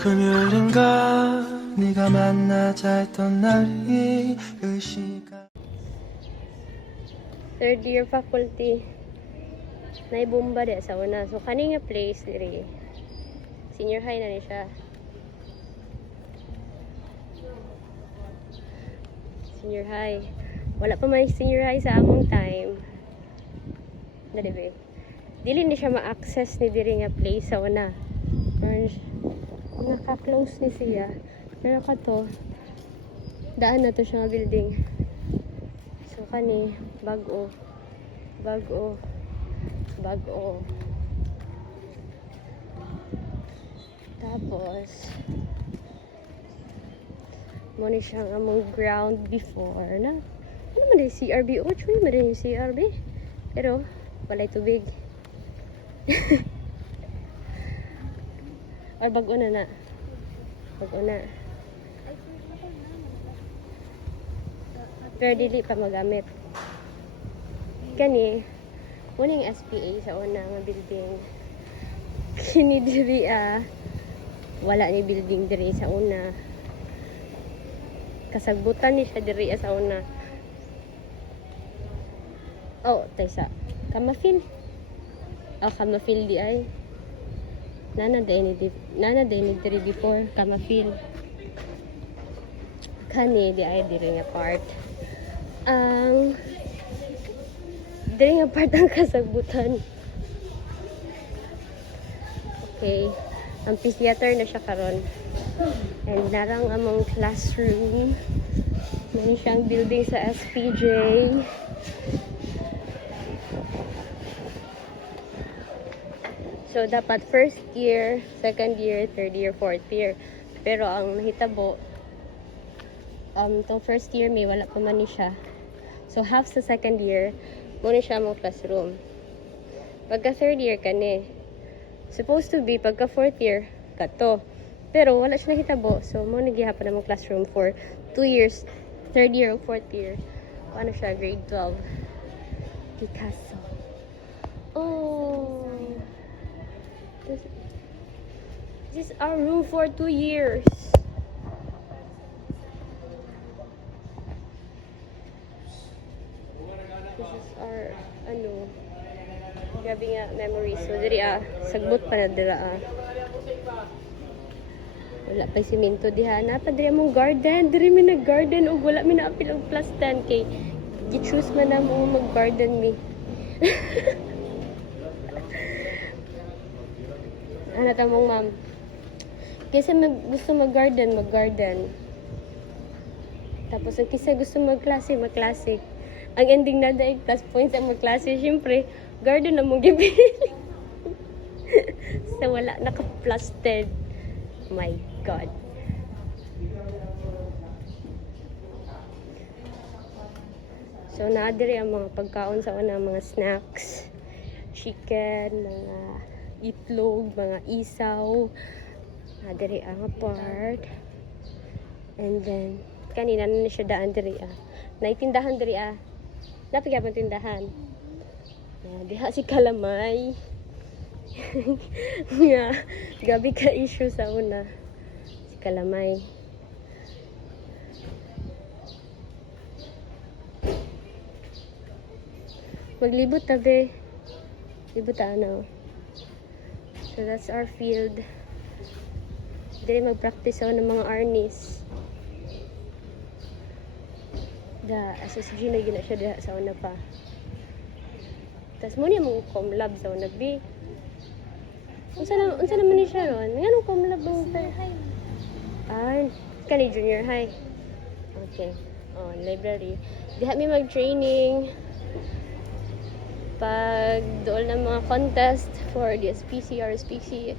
금요일인가 네가 만나자 했던 날이 그 시간. Third year faculty. Naibomba di sa una. So, kani nga place diri. Senior high na ni siya. Senior high. Wala pa man senior high sa among time. Dali ba? Dili ni siya ma-access ni diri nga place sa una. Naka-close ni siya. Pero kato, daan na to siya nga building. So, kani, bago. Tapos, muna siya nga mong ground before na. Ano man yung CRB? Oh, chuy, man yung CRB. Pero, walay tubig. Or bago na. Bago na. Pero dili pa magamit. Kani, muna yung SPA sa una nga building. Kini diri wala ni building diri sa una. Kasagbutan ni siya diri sa una. Oh, taysa. Kamafil. Oh, kamafil di ay. Nana day ni diri before kamafil. Kani di ay diri nga part. Diri nga part ang kasagbutan. Okay. Ang theater na siya karon. And narang among classroom. May siyang building sa SPJ. So, dapat first year, second year, third year, fourth year. Pero ang nahitabo, tong first year may wala pa man ni siya. So, half sa second year, muna siya among classroom. Pagka third year kani, supposed to be pagka fourth year, kato. Pero wala siya nahitabo. So, muna gihapon among classroom for 2 years, third year o fourth year. Paano siya? Grade 12. Picasso. Oh! This is our room for 2 years. This is our, grabe nga memories. So, diri sagbot pa na dira Wala pa simento diha. Napa diri among garden. Diri mi nag-garden o wala mi na-apil og plus 10 kay gi-choose man na mo mag-garden mi. Ano tamong ma'am? Kasi gusto mag-garden. Tapos ang kisa gusto mag-klase. Ang ending na dahil plus points ang mag-klase. Siyempre, garden na mong gibili. So, wala. Naka-plus 10. My God. So, naadiri ang mga pagkaon sa una. Mga snacks. Chicken. Mga itlog. Mga isaw. Naadiri ang part. And then, kanina na siya daan diri naitindahan diri napigapang tindahan. Diha si Kalamay. Nga, gabi ka issue sa una. Si Kalamay. Maglibot tabi. Libot So that's our field. Dili mag-practice ako ng mga arnis. SSG na gina siya diha sa una pa. Tas mo niya mong comlab sa una B. Unsa naman ni siya ron? Nganong comlab ang high? Kani junior high. Okay. Oh, library. Diha mi mag-training pag dool ng mga contest for the SPC, RSPC.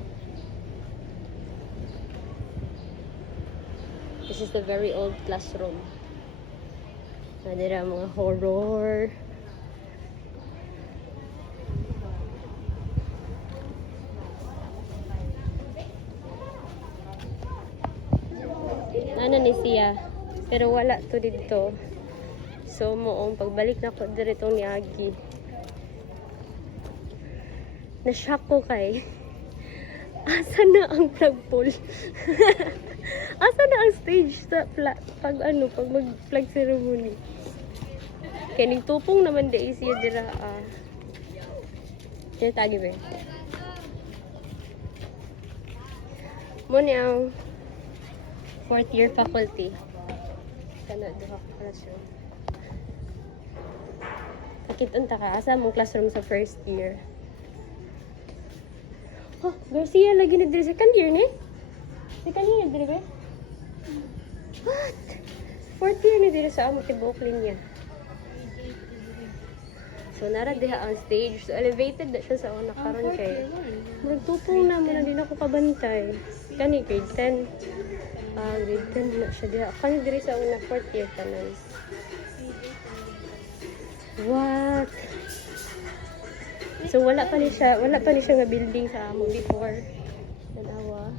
This is the very old classroom. Nadira mga horror. Ano ni siya? Pero wala to dito. So moong pagbalik na ko dito ni Agi. Na-shock ko kay. Asa na ang flag pole? Asa na ang stage sa pag mag-flag ceremony? Kaya nagtupong naman di siya dira. Tagi ba? Muna ang 4th year faculty. Kana diha ka classroom. Kakitunta ka asa mong classroom sa 1st year. Oh, Garcia lagi na diri second year ni? Second year diri ba? What? 4th year na diri sa amo tibuok linya. So nara diha ang stage. So elevated na siya sa una karon kay. Magtupong na mo na din ako kabantay. Kani grade 10. Grade 10 na siya diha. Kani diri sa una 4th year tanan. What? So wala pa ni siya nga building sa amo before. Tanawa.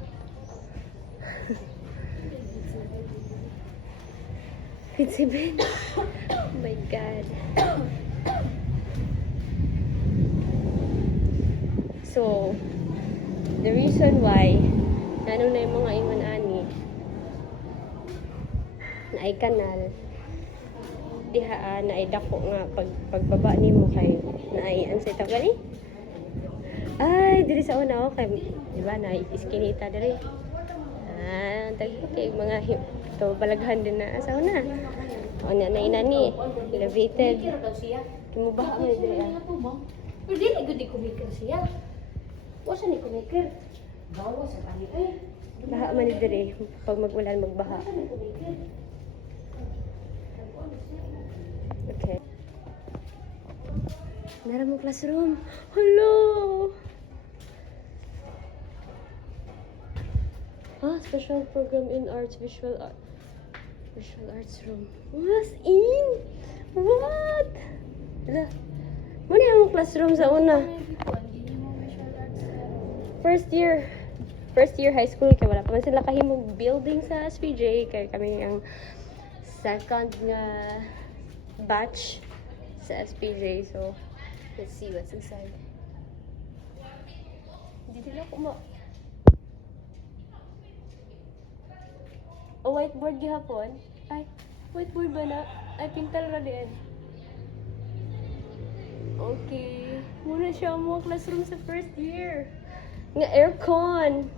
It's Ben. Oh my God. So, the reason why ano na yung mga ingon ani na ay kanal diha na ay dako nga pagbaba nimo kay na ay ansay ta gani ay diri sa una okay di ba na iskinita diri kay mga to balaghan din na sa una o na inani elevated kimubaha mo diri pero dili gud di kumikir siya. Wasa ni kumikir. Bawa sa kanila. baha man ni diri pag mag-ulan magbaha. Okay. Meron mong classroom. Hello! Special program in arts, visual arts room. What's in? What? Hala. Muna yung classroom sa una. First year high school kay wala pa man sila kahimong building sa SPJ kay kami ang second nga batch sa SPJ. So let's see what's inside. Hindi nila ko whiteboard gihapon. Ay, whiteboard ba na? Ay, pintal ra din. Okay. Muna siya mo classroom sa first year. Nga aircon.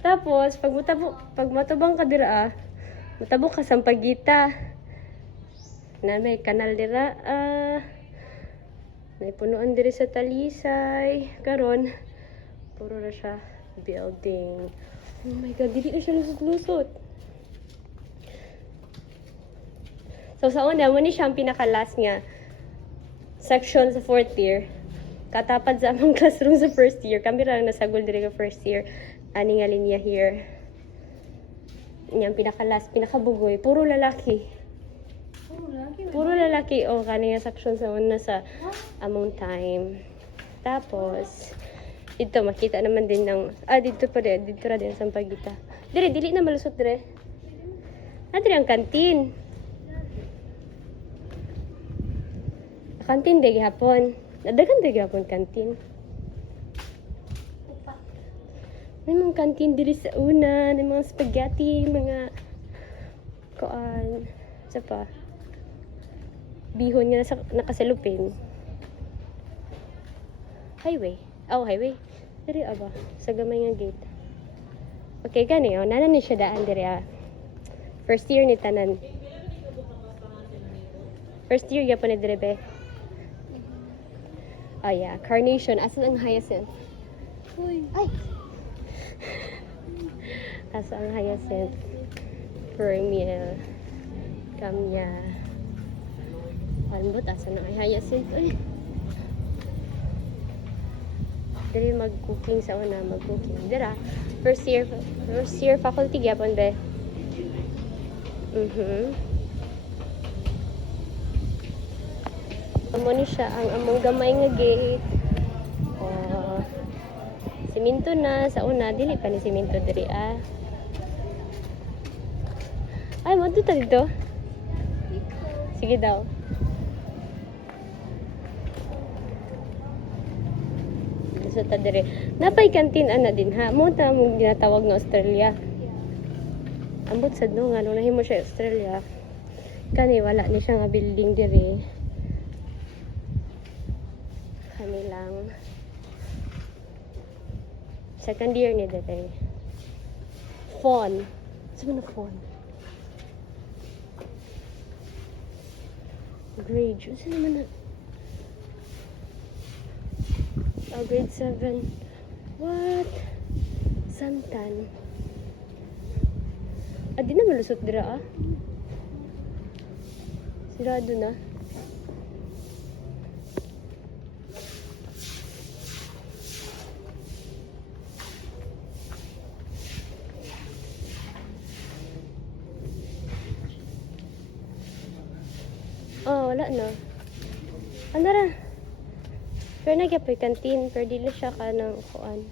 Tapos, pag matabang ka dira, matabok ka sa pagita. Na may kanal dira, may punuan diri sa talisay. Karon, puro na siya building. Oh my God, dili na siya lusot-lusot. So, sa una, mo ni siya ang pinaka-last nga section sa 4th year. Katapad sa among classroom sa 1st year. Kami lang nasagol diri ka 1st year. Ani nga linya here. Yang pinaka-last, pinaka-bugoy. Puro lalaki. Puro lalaki. O, kani nga section sa una sa among time. Tapos, dito makita naman din ng, dito pa rin. Dito ra din sa pagita. Dire, dili na malusot dire. Dire ang kantin. Kantin dagi hapon. Nadagan dagi hapon kantin. May mga kantin diri sa una, may mga spaghetti, mga sa pa. Bihon nga nakasalupin. Highway. Highway. Diri aba sa gamay nga gate. Okay, gani nana ni siya daan diri First year ni tanan. First year yapon ni diri be. Yeah, carnation. Asan ang hyacinth? Uy. Ay! Asan ang hyacinth? Perennial. Kamya. Palmbot. Asan ang hyacinth? Uy! Dili mag-cooking sa una. Mag-cooking. Dira. First year faculty gyapon be. Amo ni siya ang among gamay nga gate. Siminto na sa una, dili pa ni siminto diri Ay, mo ta dito. Sige daw. So ta dire. Napay kantin ana din ha. Mo ta mong ginatawag nga Australia. Ambot sad no nga nung nahimo siya Australia. Kani wala ni siya nga building dire. Kani lang. Second year ni dire. Phone. Saan na phone? Grade. Saan naman na? Oh, grade 7. What? Santan. Di na malusot dira ah. Sirado na. Oh, wala na. Ano ra? Pero nagyapoy kantin, pero dili siya ka ng kuan.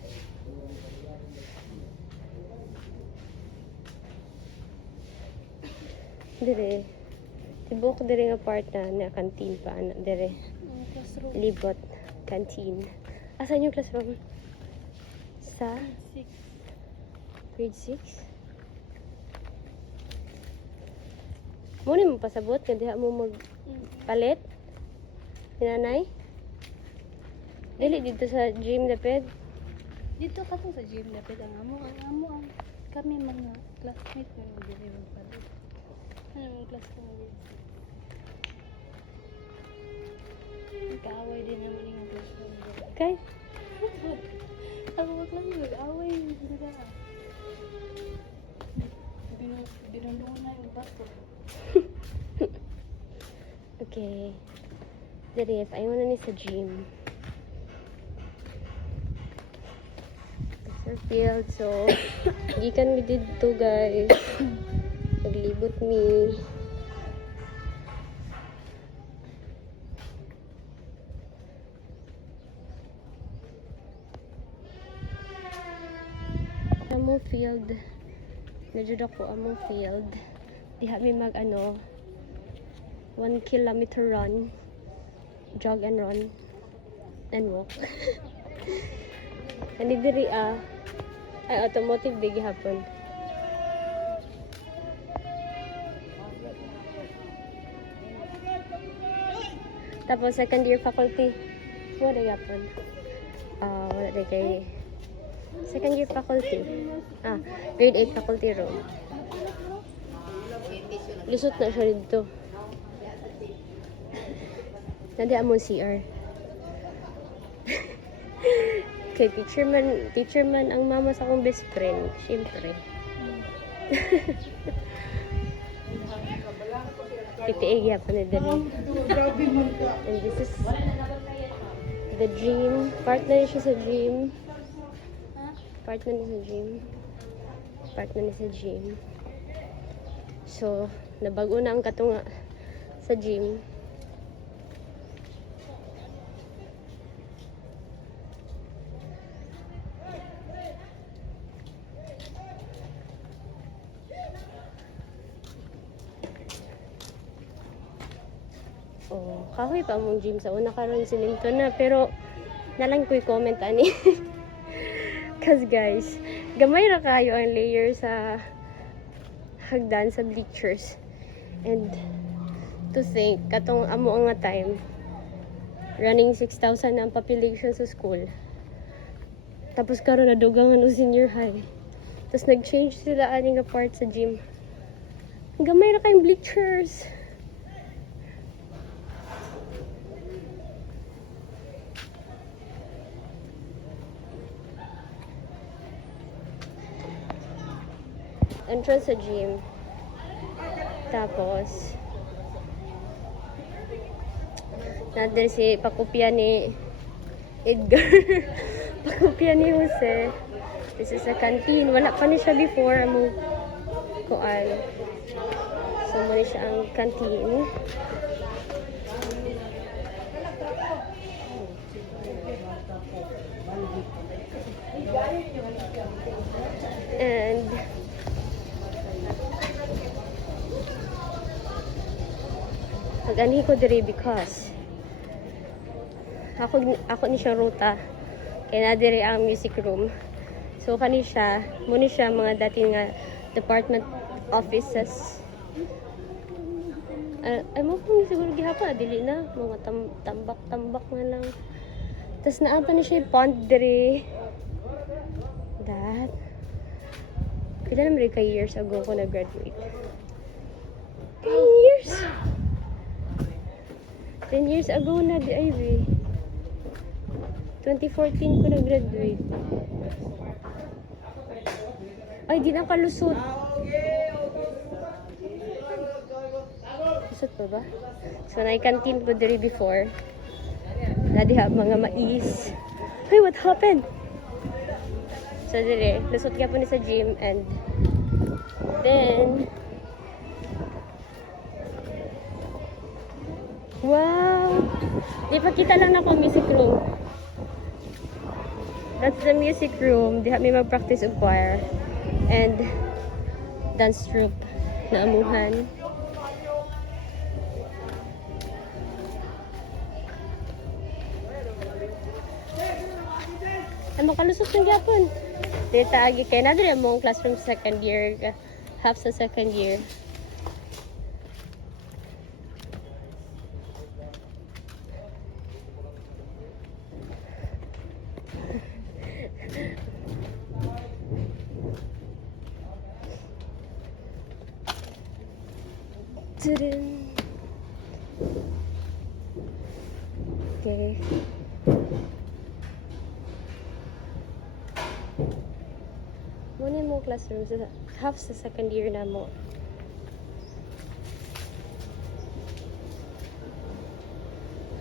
Dire. Tibok dire nga part na kantin pa ana dire. Classroom. Libot canteen. Asan yung classroom? Sa 6. grade 6? Mo ni mo pasabot nga diha mo magpalit? Sinanay? Dili dito sa gym dapit. Dito ka to sa gym dapat ang amo ang kami mga classmate nga dili mo pala. Ano mga class ko nga dito. Kaaway din naman yung class ko. Okay? Ako wag lang away nila. Binulungan na yung bato. Okay. Dali, ayaw na ni sa gym. Sa field, so gikan mi dito guys. Naglibot mi. Among field. Medyo dako among field. Diha mi mag 1 kilometer run. Jog and run. And walk. Ani diri ay automotive di gihapon. Tapos second year faculty. Wala gihapon. Wala di kay second year faculty. Grade 8 faculty room. Lusot na siya dito. Nadi among CR. Kay teacher man ang mama sa akong best friend, syempre. Titiig yapon ni dali. And this is the gym. Partner siya sa gym. Partner niya sa gym. Partner niya sa gym. So, nabago na ang katunga sa gym. Oh, kahoy pa mong gym sa una karon sininto na pero nalang ko'y comment ani. Cause guys, gamay ra kayo ang layer sa hagdan sa bleachers. And to think katong amo nga time running 6,000 ang population sa school. Tapos karon na dugangan o senior high. Tapos nag-change sila ani nga part sa gym. Gamay ra kayong bleachers. Entrance sa gym. Tapos nader si pakopya ni Edgar. Pakopya ni Jose. This is a canteen. Wala pa ni siya before among kuan. So mo ni siya ang canteen. And Mag-anhi ko diri because ako ni siyang ruta. Kaya na diri ang music room. So kani siya, muna siya mga dati nga department offices. Ay mo kung siguro gihapon, dili na. Mga tambak-tambak na lang. Tapos naapa na siya yung pond diri. That. Kailan naman rin years ago ko na-graduate. 10 years! 10 years ago na di Ivy. 2014 ko nag-graduate. Ay, di na kalusot. Lusot pa ba? So, nai-canteen ko diri before. Nadiha mga mais. Hey, what happened? So, diri. Lusot ka po ni sa gym and then wow! Di pa kita lang na ko music room. That's the music room. Diha may mag-practice of choir and dance troupe na amuhan. Ano kalusot ng gyapon? Dito agi kay na diri among classroom second year, half sa second year. Tudun. Okay. Muna mo classroom sa half sa second year na mo.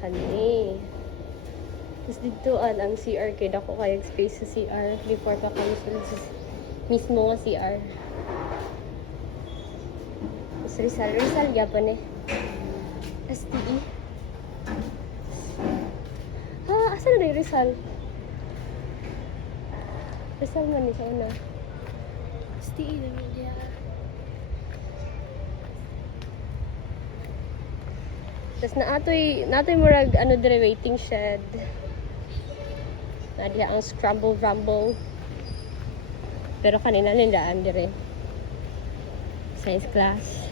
Kani. Tapos dito ang CR kay dako kayong space sa CR before ka kami sa mismo nga CR. Tapos Rizal gyapon eh. STE. Asa na yung Rizal? Rizal man ni sa una. STE naman diya. Tapos naatoy murag ano dire waiting shed. Na diha ang scramble rumble. Pero kanina nindaan dire. Science class.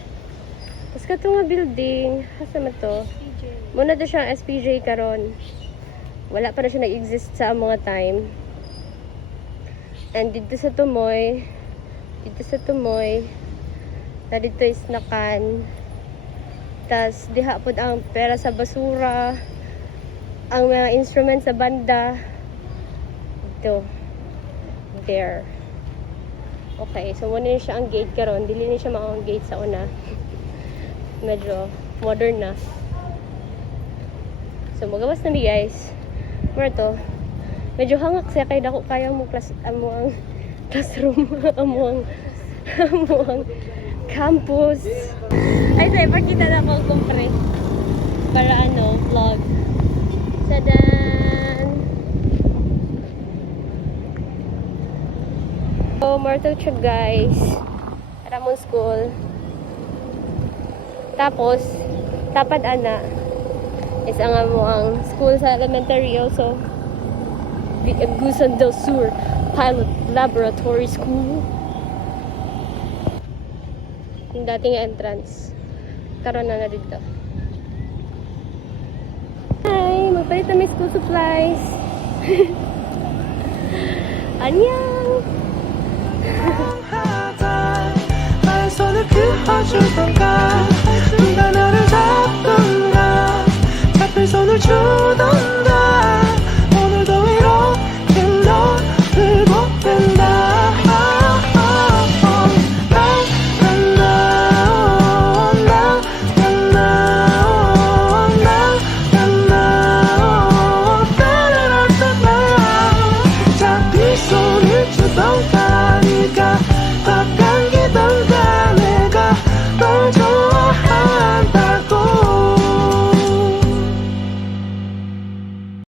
Tapos kato nga building, asa man to? PJ. Muna to siyang SPJ karon. Wala pa na siya nag-exist sa mga time. And dito sa Tumoy, na dito is nakan. Tas diha pod ang pera sa basura, ang mga instruments sa banda. Dito. There. Okay, so muna siya ang gate karon. Dili ni siya mao ang gate sa una. Medyo modern na. So magawas na mi guys. Mura to. Medyo hangak siya kay dako kaya mo ang classroom, amo ang campus. Ay, say, pakita na ko kumpre. Para vlog. Tadan! So, Myrtle siya guys. Ramon School. Tapos, tapad ana is ang school sa elementary also. Agusan del Sur Pilot Laboratory School. Yung dating entrance. Karoon na dito. Hi! Magpalit na may school supplies. Annyeong! 나의 손을 그어주던가 네가 나를 잡던가 잡힌 손을 주던가 오늘도 이렇게 너를 보낸다 잡힌 손을 주던가 네가